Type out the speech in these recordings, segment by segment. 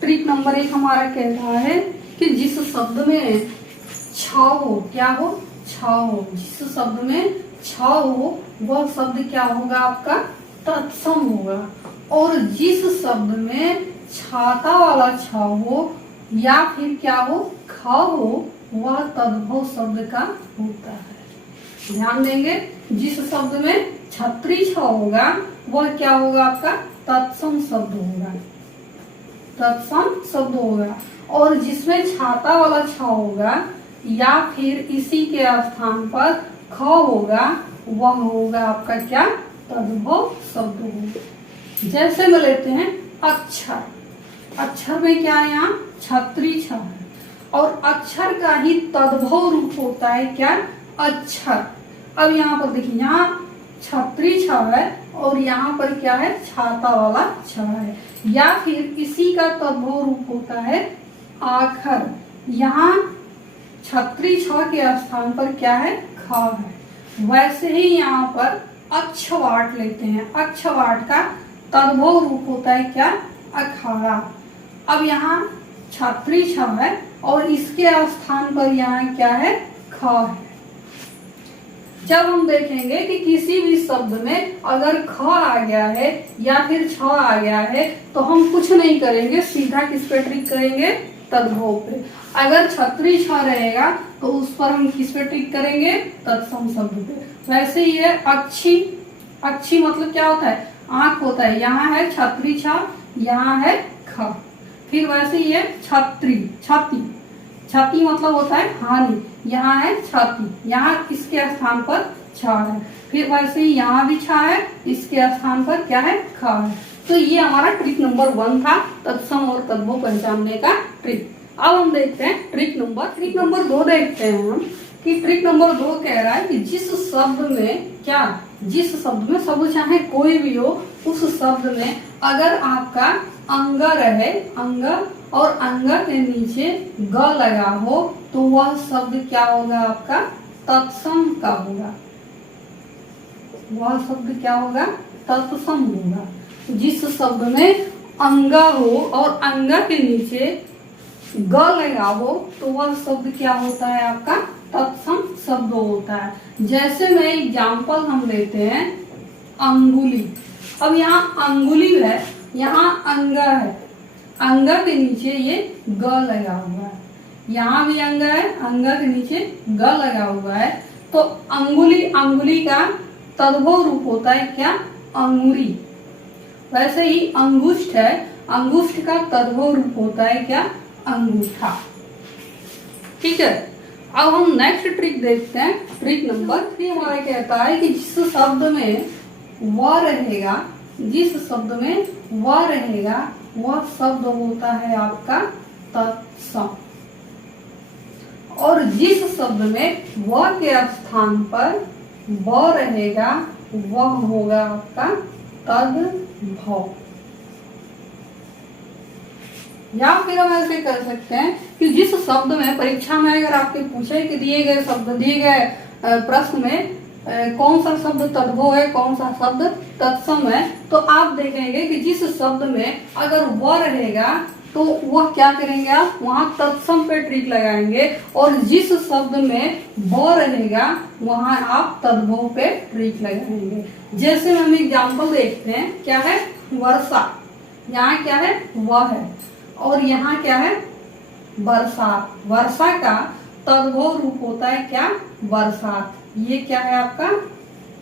Trick number 1 हमारा कह रहा है कि जिस शब्द में छ हो, क्या हो, छ हो, जिस शब्द में छ हो वह शब्द क्या होगा आपका तत्सम होगा। और जिस शब्द में छाता वाला छ हो या फिर क्या हो ख हो वह तद्भव शब्द का होता है। ध्यान देंगे, जिस शब्द में छत्री छ होगा वह क्या होगा आपका तत्सम शब्द होगा, तत्सम शब्द होगा। और जिसमें छाता वाला छ होगा या फिर इसी के स्थान पर ख होगा वह होगा आपका क्या तद्भव शब्द होगा। जैसे में लेते हैं अक्षर, अक्षर में क्या है यहाँ छत्री छ है और अक्षर का ही तद्भव रूप होता है क्या अक्षर। अब यहाँ पर देखिए, यहाँ छत्री छ है और यहाँ पर क्या है छाता वाला छ है, या फिर इसी का तद्भव रूप होता है आखर। यहाँ छत्री छ के स्थान पर क्या है ख है। वैसे ही यहाँ पर अक्षवाट लेते हैं, अक्षवाट का तद्भव रूप होता है क्या अखाड़ा। अब यहाँ छत्री छ है और इसके स्थान पर यहाँ क्या है ख है। जब हम देखेंगे कि किसी भी शब्द में अगर ख आ गया है या फिर छ आ गया है तो हम कुछ नहीं करेंगे, सीधा किस पे ट्रिक करेंगे तद्भव पे। अगर छत्री छ रहेगा तो उस पर हम किस पे ट्रिक करेंगे तत्सम शब्द पे। वैसे ही है अक्षी, अक्षी मतलब क्या होता है आंख होता है, यहाँ है छत्री छ, यहाँ है ख। फिर वैसे ही है छत्री, छाती, छाती मतलब होता है हानि, यहाँ है छाती, यहाँ इसके स्थान पर छ है। फिर वैसे ही यहाँ भी छ है, इसके स्थान पर क्या है ख है। तो ये हमारा ट्रिक नंबर 1 था, तत्सम और तद्भव पहचानने का ट्रिक। अब हम देखते हैं ट्रिक नंबर 2 देखते हैं हम कि ट्रिक नंबर 2 कह रहा है कि जिस शब्द में क्या, जिस शब्द में शब्द चाहे कोई भी हो उस शब्द में अगर आपका अंग रहे, अंग और अंग के नीचे ग लगा हो तो वह शब्द क्या होगा आपका तत्सम का होगा, वह शब्द क्या होगा तत्सम होगा। जिस शब्द में अंग हो और अंग के नीचे ग लगा हो तो वह शब्द क्या होता है आपका तत्सम शब्द होता है। जैसे में एग्जाम्पल हम लेते हैं अंगुली। अब यहाँ अंगुली है, यहाँ अंग है, अंग के नीचे ये ग लगा हुआ है, यहाँ भी अंग है, अंग के नीचे ग लगा हुआ है। तो अंगुली, अंगुली का तद्भव रूप होता है क्या अंगुरी। वैसे ही अंगुष्ठ है, अंगुष्ठ का तद्भव रूप होता है क्या अंगूठा। ठीक है, अब हम नेक्स्ट ट्रिक देखते हैं। ट्रिक नंबर 3 हमारा कहता है कि जिस शब्द में व रहेगा, जिस शब्द में व रहेगा वह शब्द होता है आपका तत्सम। और जिस शब्द में व के स्थान पर व रहेगा वह होगा आपका तद्भव। या फिर हम ऐसे कर सकते हैं कि जिस शब्द में परीक्षा में अगर आपके पूछे कि दिए गए शब्द, दिए गए प्रश्न में कौन सा शब्द तद्भव है, कौन सा शब्द तत्सम है, तो आप देखेंगे कि जिस शब्द में अगर व रहेगा तो वह क्या करेंगे आप वहां तत्सम पे ट्रिक लगाएंगे, और जिस शब्द में व रहेगा वहां आप तद्भव पे ट्रिक लगाएंगे। जैसे हम एग्जाम्पल देखते हैं, क्या है वर्षा, यहाँ क्या है व है और यहाँ क्या है बरसात। वर्षा का तद्भव रूप होता है क्या बरसात। ये क्या है आपका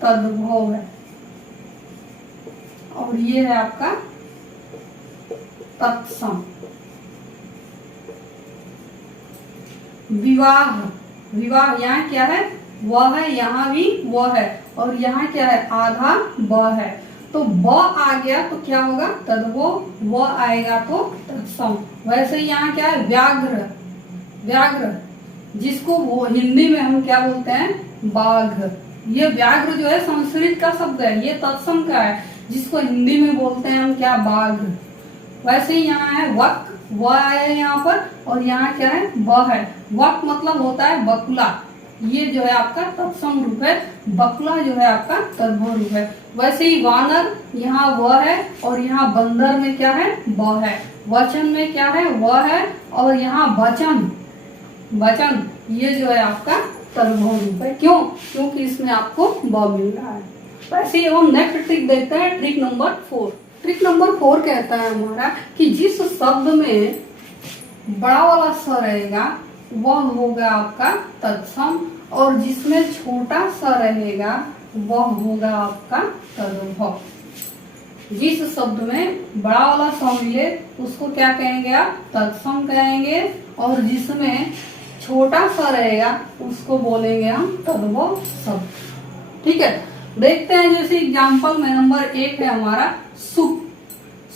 तद्भव है और ये है आपका तत्सम। विवाह, विवाह यहाँ क्या है वह है, यहाँ भी वह है और यहाँ क्या है आधा ब है। तो ब आ गया तो क्या होगा तद्भव, व आएगा तो तत्सम। वैसे ही यहाँ क्या है व्याघ्र, व्याघ्र जिसको वो हिंदी में हम क्या बोलते हैं बाघ। ये व्याघ्र जो है संस्कृत का शब्द है, ये तत्सम का है, जिसको हिंदी में बोलते हैं हम क्या बाघ। वैसे ही यहाँ है वक, व आया यहाँ पर और यहाँ क्या है ब है। वक मतलब होता है बकुला, ये जो है आपका तत्सम रूप है। बकला जो है आपका तद्भव रूप है। वैसे ही वानर यहाँ व है और यहाँ बंदर में क्या है ब है। वचन में क्या है व है और यहाँ वचन वचन ये जो है आपका तद्भव रूप है। क्यों? क्योंकि इसमें आपको ब मिल रहा है। वैसे ही हम नेक्स्ट ट्रिक देखते हैं, ट्रिक नंबर 4। ट्रिक नंबर 4 कहता है हमारा कि जिस शब्द में बड़ा वाला स रहेगा वह होगा आपका तत्सम और जिसमें छोटा सा रहेगा वह होगा आपका तद्भव। जिस शब्द में बड़ा वाला स मिले उसको क्या कहेंगे आप तत्सम कहेंगे और जिसमें छोटा सा रहेगा उसको बोलेंगे हम तद्भव शब्द। ठीक है, देखते हैं। जैसे एग्जाम्पल में नंबर 1 है हमारा सुख।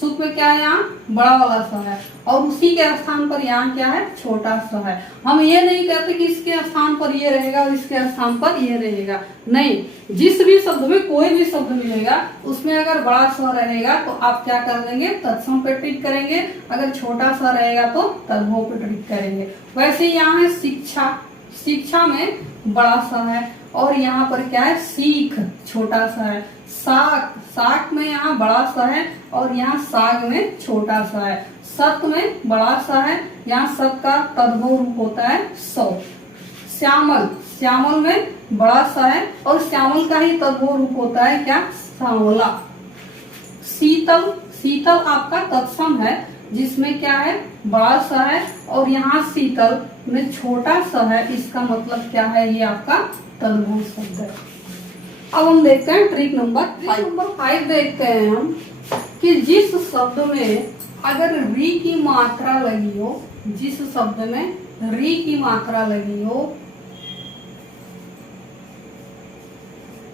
सुख में क्या है यहाँ बड़ा वाला सा है और उसी के स्थान पर यहाँ क्या है छोटा सा है। हम ये नहीं कहते कि इसके स्थान पर ये रहेगा और इसके स्थान पर ये रहेगा, नहीं। जिस भी शब्द में कोई भी शब्द मिलेगा उसमें अगर बड़ा सा रहेगा तो आप क्या कर देंगे तत्सम पे टिक करेंगे, अगर छोटा सा रहेगा तो तद्भव पे टिक करेंगे। वैसे यहाँ है शिक्षा। शिक्षा में बड़ा सा है और यहाँ पर क्या है सीख छोटा सा है। साग, साग में यहाँ बड़ा सा है और यहाँ साग में छोटा सा है। सत में बड़ा सा है, यहाँ सत का तद्भव रूप होता है सौ। श्यामल, श्यामल में बड़ा सा है और श्यामल का ही तद्भव रूप होता है क्या सांवला। शीतल, शीतल आपका तत्सम है जिसमें क्या है बड़ा सा है और यहाँ शीतल में छोटा सा है, इसका मतलब क्या है ये आपका तद्भव शब्द है। अब हम देखते हैं ट्रिक नंबर 5 देखते हैं हम कि जिस शब्द में अगर री की मात्रा लगी हो, जिस शब्द में री की मात्रा लगी हो,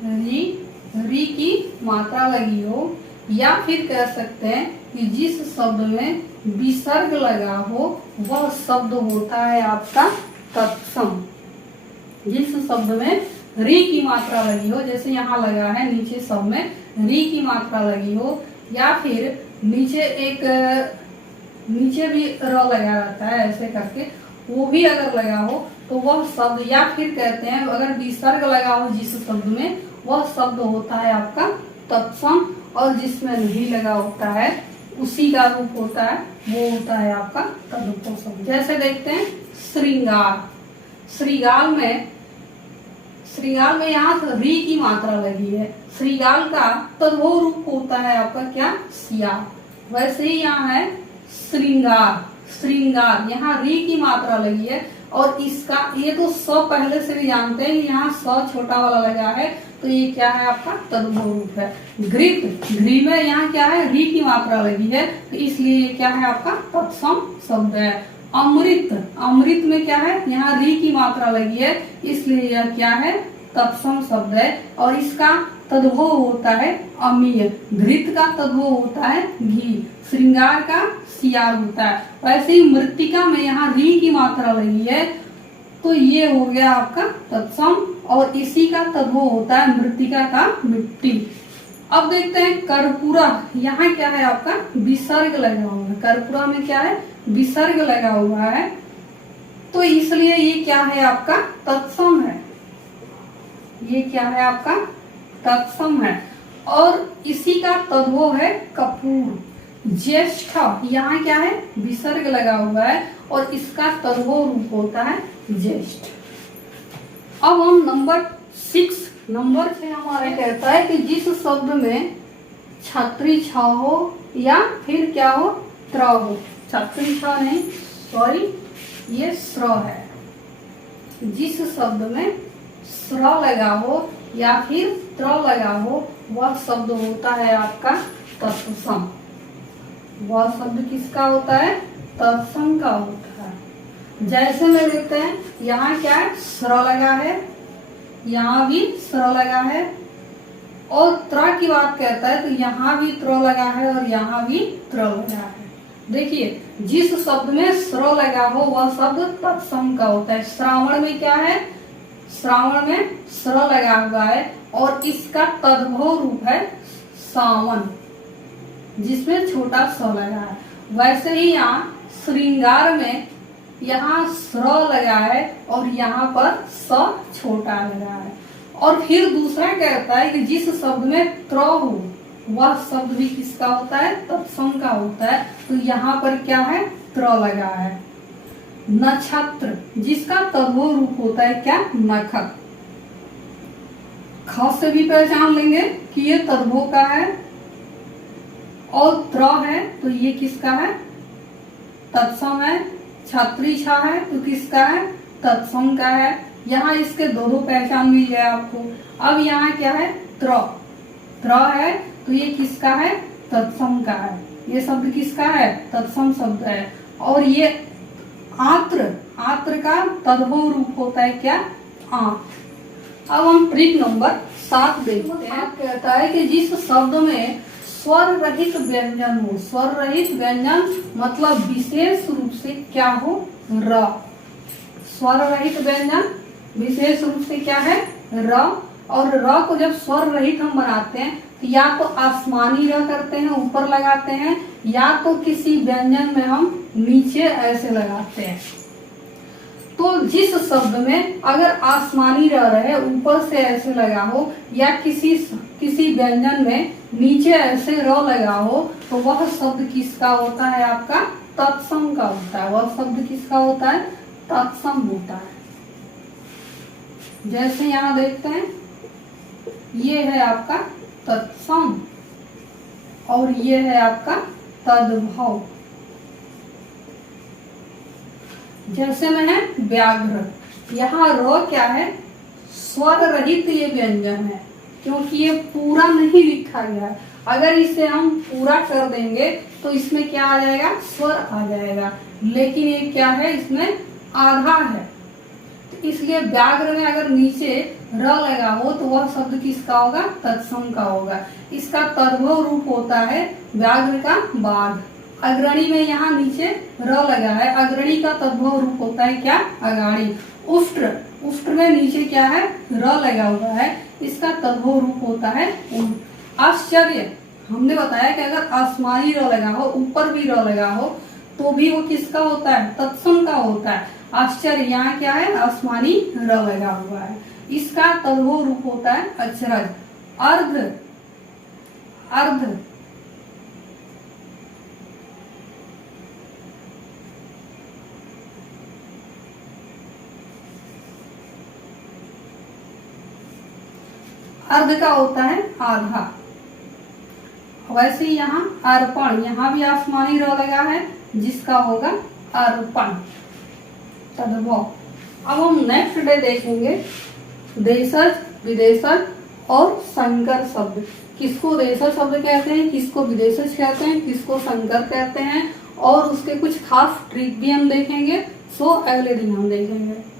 री की मात्रा लगी हो, या फिर कह सकते हैं कि जिस शब्द में विसर्ग लगा हो वह शब्द होता है आपका तत्सम। जिस शब्द में री की मात्रा लगी हो, जैसे यहाँ लगा है नीचे शब्द में री की मात्रा लगी हो, या फिर नीचे एक नीचे भी र लगा रहता है ऐसे करके, वो भी अगर लगा हो तो वह शब्द, या फिर कहते हैं अगर विसर्ग लगा हो जिस शब्द में वह शब्द होता है आपका तत्सम और जिसमें नहीं लगा होता है उसी का रूप होता है वो होता है आपका तद्भव शब्द। जैसे देखते हैं श्रृंगार। श्रृंगार में यहाँ री की मात्रा लगी है। श्रृंगार का तद्भव रूप होता है आपका क्या सियार। वैसे ही यहाँ है श्रृंगार। श्रृंगार यहाँ री की मात्रा लगी है और इसका ये तो स पहले से भी जानते हैं, यहाँ स छोटा वाला लगा है तो ये क्या है आपका तद्भव रूप है। घृत, घृ में यहाँ क्या है री की मात्रा लगी है तो इसलिए ये क्या है आपका तत्सम शब्द है। अमृत, अमृत में क्या है यहाँ री की मात्रा लगी है इसलिए यह क्या है तत्सम शब्द है और इसका तद्भव होता है अमीय। घृत का तद्भव होता है घी। श्रृंगार का सियार होता है। वैसे ही मृत्तिका में यहाँ री की मात्रा लगी है तो ये हो गया आपका तत्सम और इसी का तद्भव होता है मृत्तिका का मिट्टी। अब देखते हैं कर्पूरा। यहाँ क्या है आपका विसर्ग लगा हुआ है। कर्पूरा में क्या है विसर्ग लगा हुआ है तो इसलिए ये क्या है आपका तत्सम है। ये क्या है आपका तत्सम है और इसी का तद्भव है कपूर। ज्येष्ठ, यहाँ क्या है विसर्ग लगा हुआ है और इसका तद्भव रूप होता है ज्येष्ठ। अब हम नंबर 6 हमारा कहता है कि जिस शब्द में छतरी छ हो या फिर क्या हो त्र हो। छतरी छ नहीं, सॉरी ये स्र है। जिस शब्द में स्र लगा हो या फिर त्र लगा हो वह शब्द होता है आपका तत्सम। वह शब्द किसका होता है तत्सम का होता है। जैसे में देखते हैं यहाँ क्या है स्र लगा है, यहाँ भी स्र लगा है और त्र की बात कहता है तो यहाँ भी त्र लगा है और यहाँ भी त्र लगा है। देखिए जिस शब्द में स्र लगा हो वह शब्द तत्सम का होता है। श्रावण में क्या है श्रावण में स्र लगा हुआ है और इसका तद्भव रूप है सावन जिसमें छोटा स लगा है। वैसे ही यहाँ श्रृंगार में यहाँ स्र लगा है और यहाँ पर स छोटा लगा है। और फिर दूसरा कहता है कि जिस शब्द में त्र हो वह शब्द भी किसका होता है, तत्सम का होता है। तो यहाँ पर क्या है, त्र लगा है। नक्षत्र जिसका तद्भव रूप होता है क्या, नखत। ख से भी पहचान लेंगे कि ये तद्भव का है और त्र है तो ये किसका है, तत्सम है। छत्री छा है तो किसका है, तत्सम का है। यहाँ इसके दो दो पहचान मिल गया आपको। अब यहाँ क्या है, त्र, त्र है तो ये किसका है, तत्सम का है। ये शब्द किसका है, तत्सम शब्द है। और ये आत्र, आत्र का तद्भव रूप होता है क्या, आंत। अब हम ट्रिक नंबर 7 देखते हैं। कहता है कि जिस शब्द में स्वर रहित व्यंजन हो, स्वर रहित व्यंजन मतलब विशेष रूप से क्या हो, र। स्वर रहित व्यंजन विशेष रूप से क्या है, र। और र को जब स्वर रहित हम बनाते हैं तो या तो आसमानी र करते हैं, ऊपर लगाते हैं, या तो किसी व्यंजन में हम नीचे ऐसे लगाते हैं। तो जिस शब्द में अगर आसमानी र रहे, ऊपर से ऐसे लगा हो, या किसी व्यंजन में नीचे ऐसे र लगा हो, तो वह शब्द किसका होता है, आपका तत्सम का होता है। वह शब्द किसका होता है, तत्सम होता है। जैसे यहाँ देखते हैं, ये है आपका तत्सम और ये है आपका तद्भव। जैसे में है व्याघ्र, यहाँ रो क्या है, स्वर रहित ये व्यंजन है, क्योंकि ये पूरा नहीं लिखा गया है। अगर इसे हम पूरा कर देंगे तो इसमें क्या आ जाएगा, स्वर आ जाएगा, लेकिन ये क्या है, इसमें आधा है। तो इसलिए व्याघ्र में अगर नीचे र लगा हो तो वह शब्द किसका होगा, तत्सम का होगा। इसका तद्भव रूप होता है व्याघ्र का बाघ। अग्रणी में यहाँ नीचे र लगा है, अग्रणी का तद्भव रूप होता है क्या, अगाड़ी। उष्ट्र, उष्ट्र में नीचे क्या है, र लगा हुआ है, इसका तद्भव रूप होता है उन। आश्चर्य, हमने बताया कि अगर आसमानी र लगा हो, ऊपर भी र लगा हो, तो भी वो किसका होता है, तत्सम का होता है। आश्चर्य, यहाँ क्या है, आसमानी र लगा हुआ है, इसका तद्भव रूप होता है अचरज। अर्ध, अर्ध अर्ध का होता है आधा। वैसे यहाँ अर्पण, यहाँ भी आसमानी र लगा है, जिसका होगा अर्पण, तद्भव। अब हम नेक्स्ट डे देखेंगे देशज, विदेशज और संकर शब्द। किसको देशज शब्द कहते हैं, किसको विदेशज कहते हैं, किसको संकर कहते हैं, और उसके कुछ खास ट्रिक भी हम देखेंगे। सो अगले दिन हम देखेंगे।